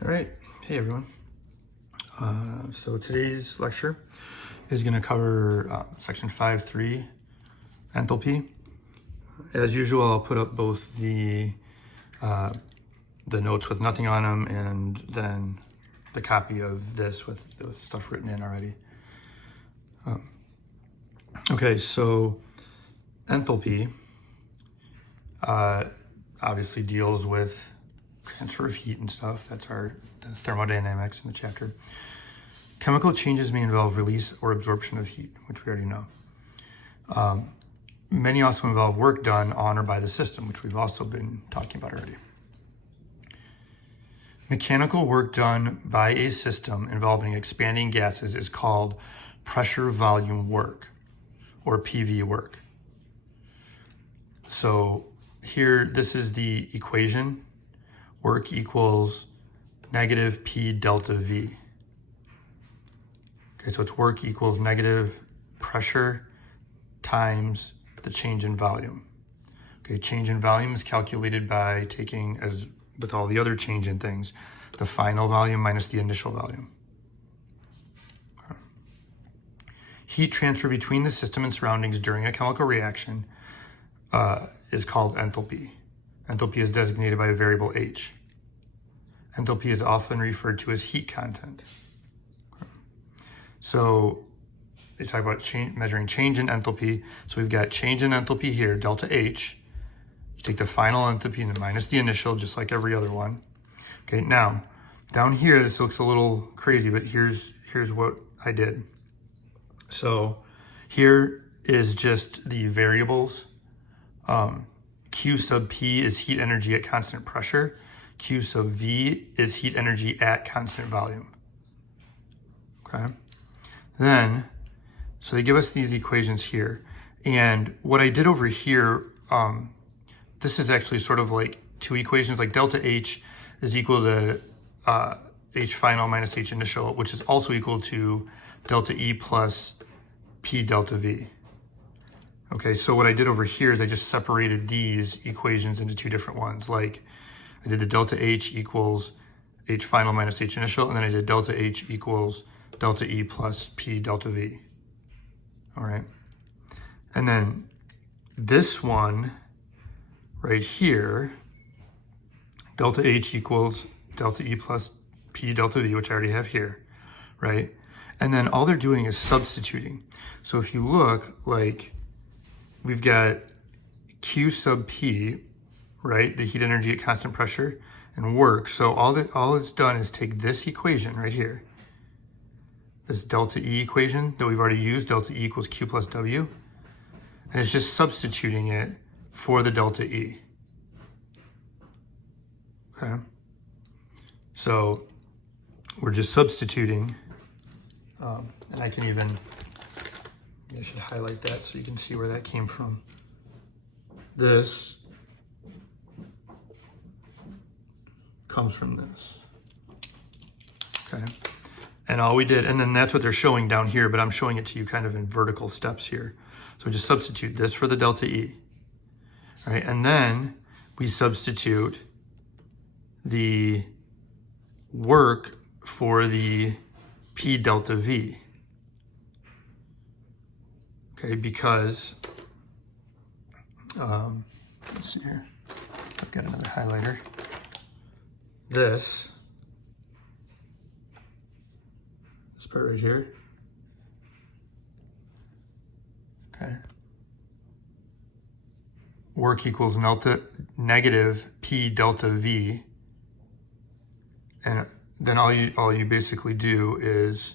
All right, hey everyone. So today's lecture is going to cover section 5.3, enthalpy. As usual, I'll put up both the notes with nothing on them and then the copy of this with stuff written in already. Okay, so enthalpy obviously deals with transfer of heat and stuff. That's the thermodynamics in the chapter. Chemical changes may involve release or absorption of heat, which we already know. Many also involve work done on or by the system, which we've also been talking about already. Mechanical work done by a system involving expanding gases is called pressure volume work, or PV work. So here, this is the equation. Work equals negative P delta V. Okay, so it's work equals negative pressure times the change in volume. Okay, change in volume is calculated by taking, as with all the other change in things, the final volume minus the initial volume. Okay. Heat transfer between the system and surroundings during a chemical reaction is called enthalpy. Enthalpy is designated by a variable H. Enthalpy is often referred to as heat content. So they talk about measuring change in enthalpy. So we've got change in enthalpy here, delta H. You take the final enthalpy and minus the initial, just like every other one. Okay, now, down here, this looks a little crazy, but here's what I did. So here is just the variables. Q sub P is heat energy at constant pressure. Q sub V is heat energy at constant volume. Okay. Then, so they give us these equations here. And what I did over here, this is actually sort of like two equations, like delta H is equal to H final minus H initial, which is also equal to delta E plus P delta V. Okay, so what I did over here is I just separated these equations into two different ones. Like I did the delta H equals H final minus H initial, and then I did delta H equals delta E plus P delta V. All right. And then this one right here, delta H equals delta E plus P delta V, which I already have here, right? And then all they're doing is substituting. So if you look, like, we've got Q sub P, right? The heat energy at constant pressure and work. So all it's done is take this equation right here, this delta E equation that we've already used, delta E equals Q plus W, and it's just substituting it for the delta E. Okay. So we're just substituting, and I should highlight that so you can see where that came from. This comes from this, okay? And all we did, and then that's what they're showing down here, but I'm showing it to you kind of in vertical steps here. So just substitute this for the delta E, all right? And then we substitute the work for the P delta V. Okay, because, let's see here, I've got another highlighter. This part right here, okay, work equals negative P delta V, and then all you basically do is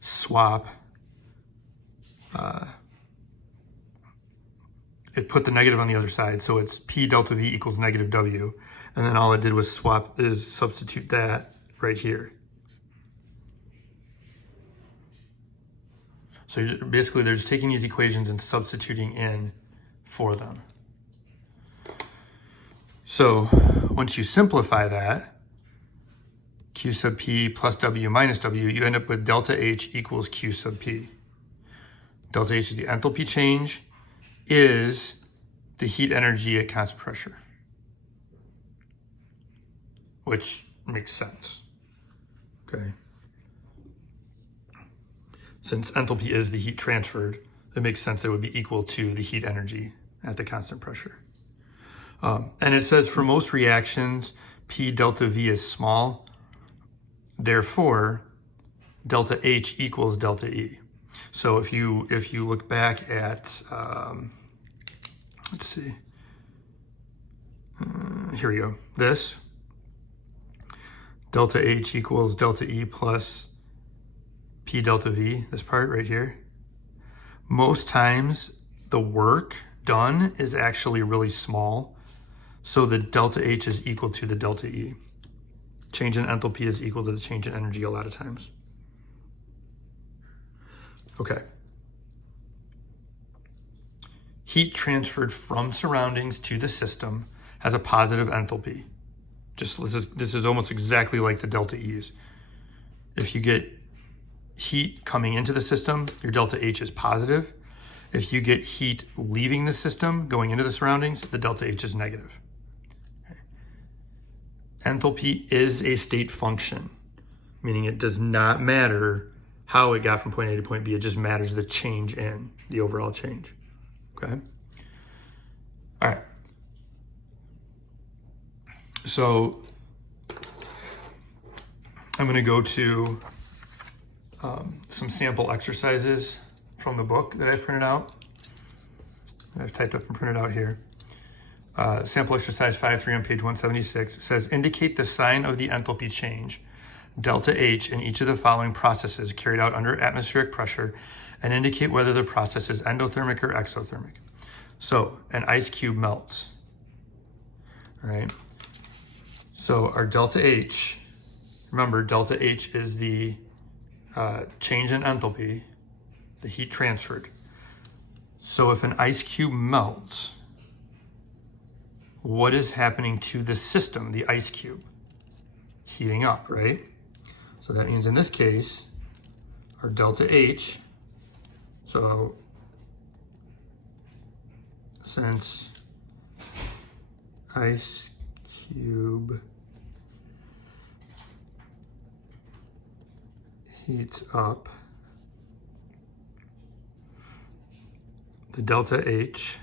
swap, it put the negative on the other side, so it's P delta V equals negative W, and then all it did was substitute that right here. So basically they're just taking these equations and substituting in for them. So once you simplify that, Q sub P plus W minus W, you end up with delta H equals Q sub P. Delta H is the enthalpy change, is the heat energy at constant pressure, which makes sense. okay? Since enthalpy is the heat transferred, it makes sense that it would be equal to the heat energy at the constant pressure. And it says for most reactions, P delta V is small. Therefore, delta H equals delta E. So if you look back at, let's see, here we go, this, delta H equals delta E plus P delta V, this part right here. Most times the work done is actually really small, so the delta H is equal to the delta E. Change in enthalpy is equal to the change in energy a lot of times. Okay. Heat transferred from surroundings to the system has a positive enthalpy. This is almost exactly like the delta E's. If you get heat coming into the system, your delta H is positive. If you get heat leaving the system, going into the surroundings, the delta H is negative. Okay. Enthalpy is a state function, meaning it does not matter how it got from point A to point B. It just matters the change in, the overall change. Okay? All right. So I'm going to go to some sample exercises from the book that I printed out. I've typed up and printed out here. Sample exercise 5.3 on page 176 says, indicate the sign of the enthalpy change, delta H, in each of the following processes carried out under atmospheric pressure, and indicate whether the process is endothermic or exothermic. So an ice cube melts, all right? So our delta H, remember delta H is the change in enthalpy, the heat transferred. So if an ice cube melts, what is happening to the system, the ice cube? Heating up, right? So that means in this case, our delta H, so since ice cube heats up, the delta H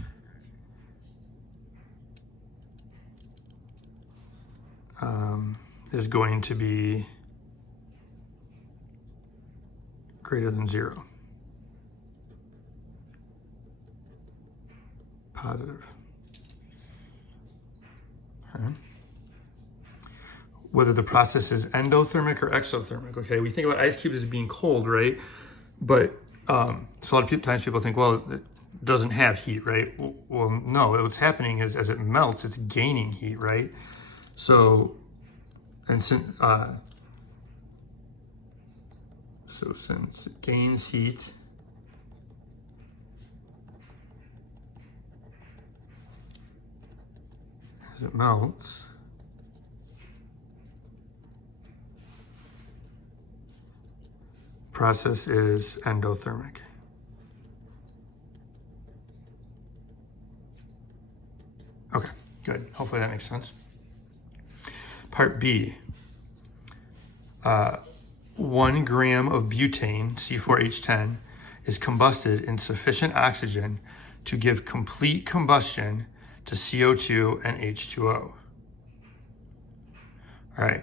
is going to be greater than 0. Positive. Okay. Whether the process is endothermic or exothermic. Okay, we think about ice cubes as being cold, right? But so a lot of times people think, well, it doesn't have heat, right? Well, no, what's happening is as it melts, it's gaining heat, right? So, and since it gains heat, as it melts, process is endothermic. Okay, good. Hopefully that makes sense. Part B. 1 gram of butane, C4H10, is combusted in sufficient oxygen to give complete combustion to CO2 and H2O. All right,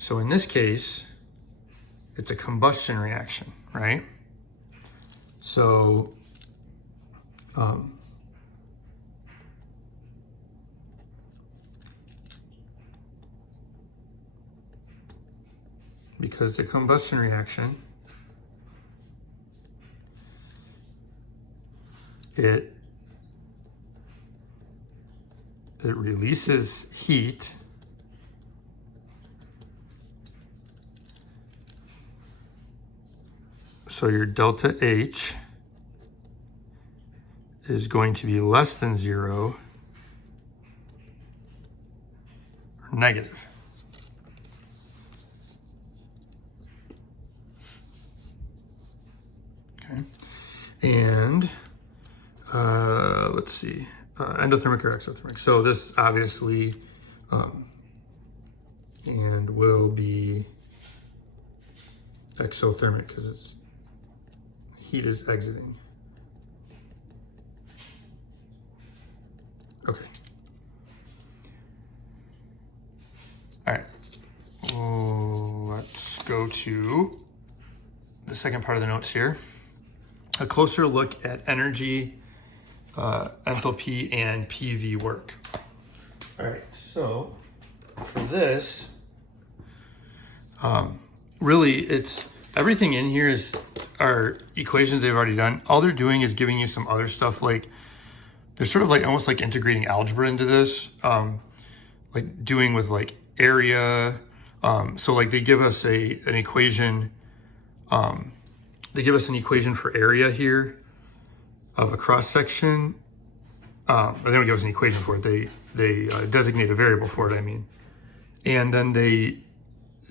so in this case, it's a combustion reaction, right? So, because the combustion reaction, it releases heat so your delta H is going to be less than 0 or negative. Okay, and let's see, endothermic or exothermic. So this obviously and will be exothermic because it's heat is exiting. Okay. All right. Let's go to the second part of the notes here. A closer look at energy, enthalpy, and PV work. All right, so for this, really it's everything in here is our equations they've already done. All they're doing is giving you some other stuff, like they're sort of like almost like integrating algebra into this, like doing with like area. So like they give us an equation. They give us an equation for area here of a cross section. But they don't give us an equation for it. They designate a variable for it, I mean. And then they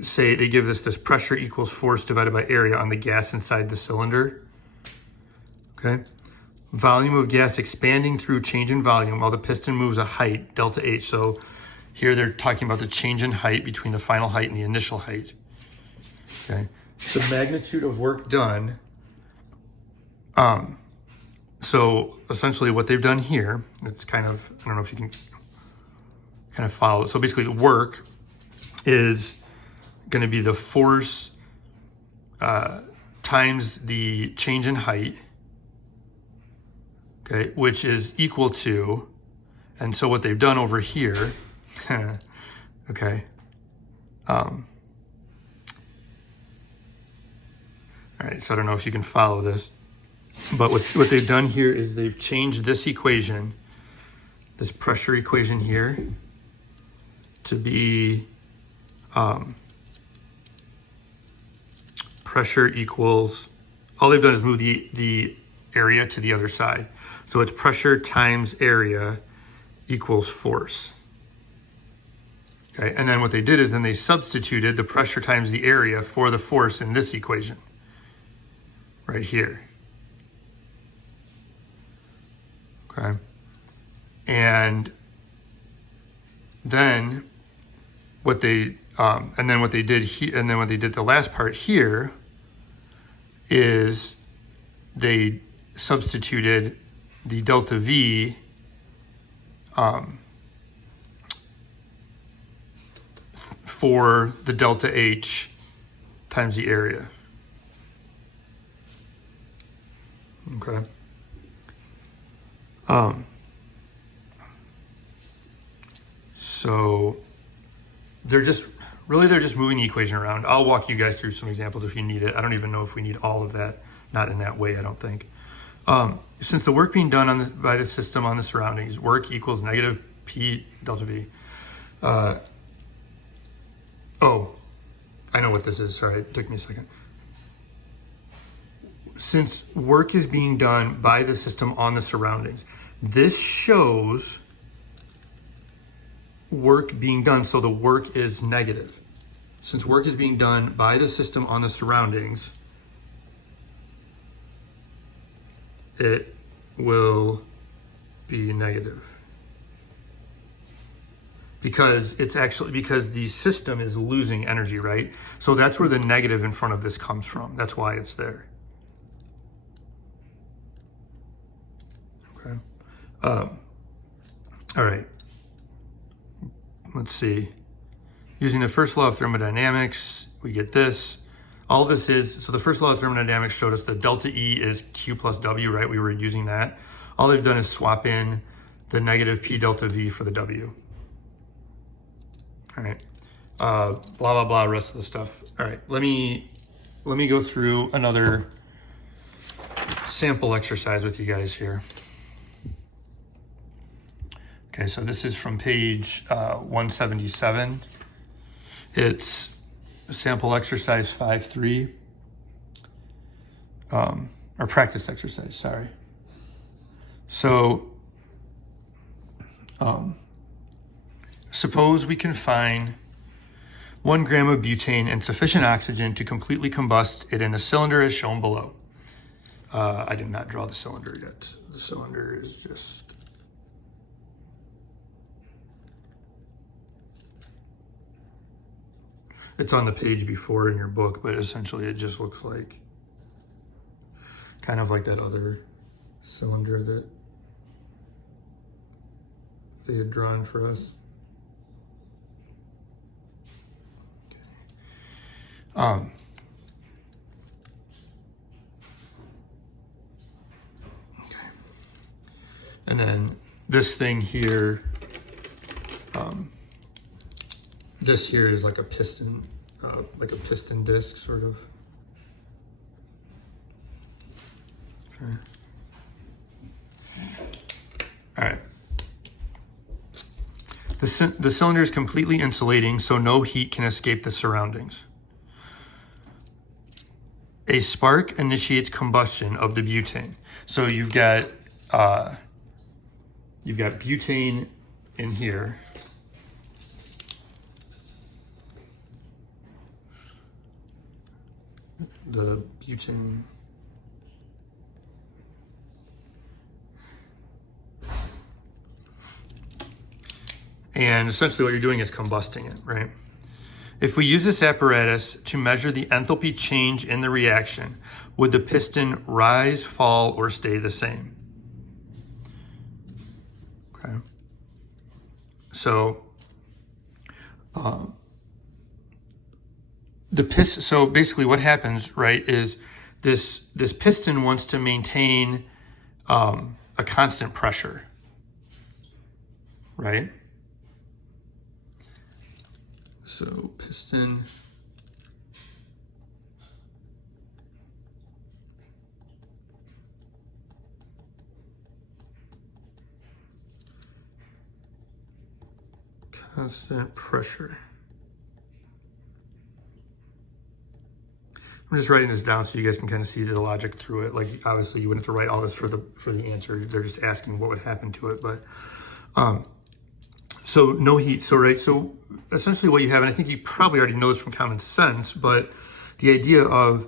say, they give this pressure equals force divided by area on the gas inside the cylinder. Okay. Volume of gas expanding through change in volume while the piston moves a height, delta H. So here they're talking about the change in height between the final height and the initial height. Okay. The magnitude of work done. So essentially what they've done here, it's kind of, I don't know if you can kind of follow. So basically the work is going to be the force times the change in height, okay, which is equal to, and so what they've done over here, okay, all right, so I don't know if you can follow this. But what they've done here is they've changed this equation, this pressure equation here, to be pressure equals, all they've done is move the area to the other side. So it's pressure times area equals force. Okay, and then what they did is then they substituted the pressure times the area for the force in this equation right here. Okay, and then what they did the last part here is they substituted the delta V for the delta H times the area. Okay. So they're just moving the equation around. I'll walk you guys through some examples if you need it. I don't even know if we need all of that. Not in that way, I don't think. Since the work being done by the system on the surroundings, work equals negative P delta V. Oh, I know what this is. Sorry, it took me a second. Since work is being done by the system on the surroundings, this shows work being done, so the work is negative. Since work is being done by the system on the surroundings, it will be negative. Because the system is losing energy, right? So that's where the negative in front of this comes from. That's why it's there. Okay. All right. Let's see. Using the first law of thermodynamics, we get this. All this is, so the first law of thermodynamics showed us that delta E is Q plus W, right? We were using that. All they've done is swap in the negative P delta V for the W. All right. Blah, blah, blah, rest of the stuff. All right, let me go through another sample exercise with you guys here. Okay, so this is from page 177. It's sample exercise 5.3, or practice exercise, sorry. So, suppose we can find 1 gram of butane and sufficient oxygen to completely combust it in a cylinder as shown below. I did not draw the cylinder yet. The cylinder is just... It's on the page before in your book, but essentially it just looks like kind of like that other cylinder that they had drawn for us. Okay. And then this thing here, this here is like a piston disc sort of. Okay. All right. The cylinder is completely insulating, so no heat can escape the surroundings. A spark initiates combustion of the butane. So you've got butane in here. The butane. And essentially what you're doing is combusting it, right? If we use this apparatus to measure the enthalpy change in the reaction, would the piston rise, fall, or stay the same? Okay. So, so basically what happens, right, is this piston wants to maintain a constant pressure, right? So piston constant pressure. I'm just writing this down so you guys can kind of see the logic through it. Like obviously you wouldn't have to write all this for the answer. They're just asking what would happen to it, but so no heat. So right. So essentially what you have, and I think you probably already know this from common sense, but the idea of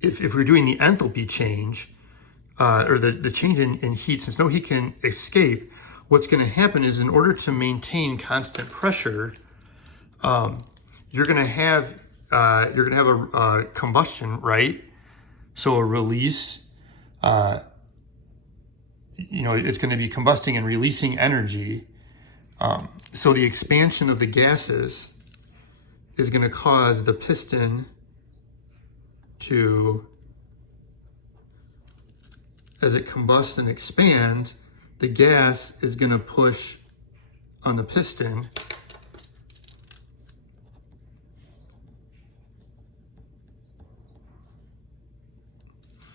if we're doing the enthalpy change or the change in heat, since no heat can escape, what's going to happen is in order to maintain constant pressure, you're going to have a combustion, right? So a release. It's going to be combusting and releasing energy. So the expansion of the gases is going to cause the piston to, as it combusts and expands, the gas is going to push on the piston.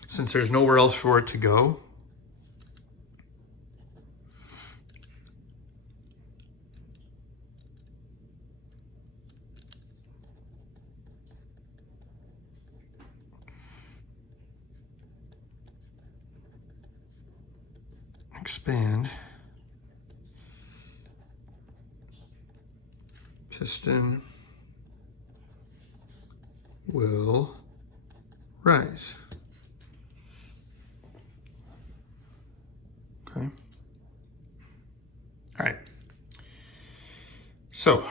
Since there's nowhere else for it to go, expand, piston will rise. Okay. All right. So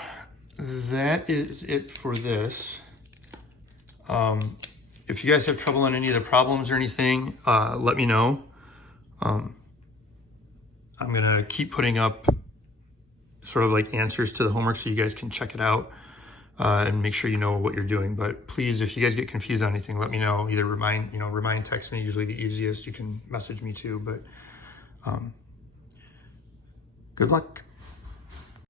that is it for this. If you guys have trouble on any of the problems or anything, let me know. I'm going to keep putting up sort of like answers to the homework so you guys can check it out and make sure you know what you're doing. But please, if you guys get confused on anything, let me know. Either remind, text me, usually the easiest. You can message me too, but good luck.